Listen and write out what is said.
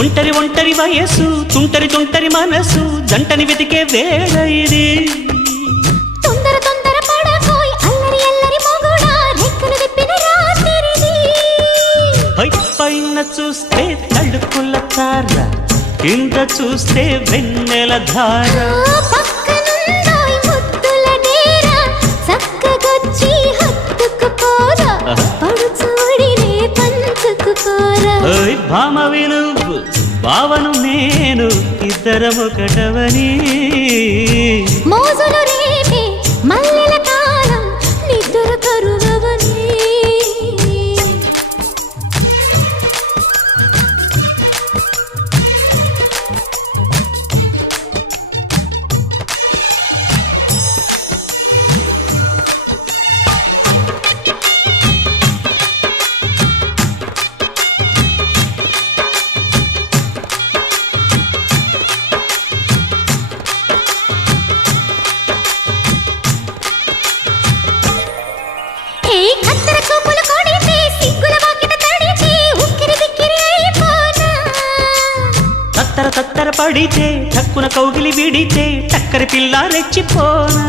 ఒంటరి ఒంటరి వయస్సు తుంటరి తుంటరి మనసు జంటని వెతికే వేళ ఇది తొందర తొందర పడకోయ్ అల్లరి అల్లరి మొగుడా రెక్కలు విప్పిన రాత్రిది పైన చూస్తే తడుకుల తార కింద చూస్తే వెన్నెల ధార పక్కనుందోయ్ ముద్దుల డేరా చక్కగొచ్చి హత్తుకుపోరా పడుచోడినే పంచుకుపోరా ఓయ్ భామ విలువు భావను నేను ఇద్దరమొకటవని మోజులు రేపే మల్లెల కాలం నిద్ర కరువవని తత్తర తత్తర పడితే టక్కున కౌగిలి విడితే టక్కరి పిల్ల రెచ్చిపోనా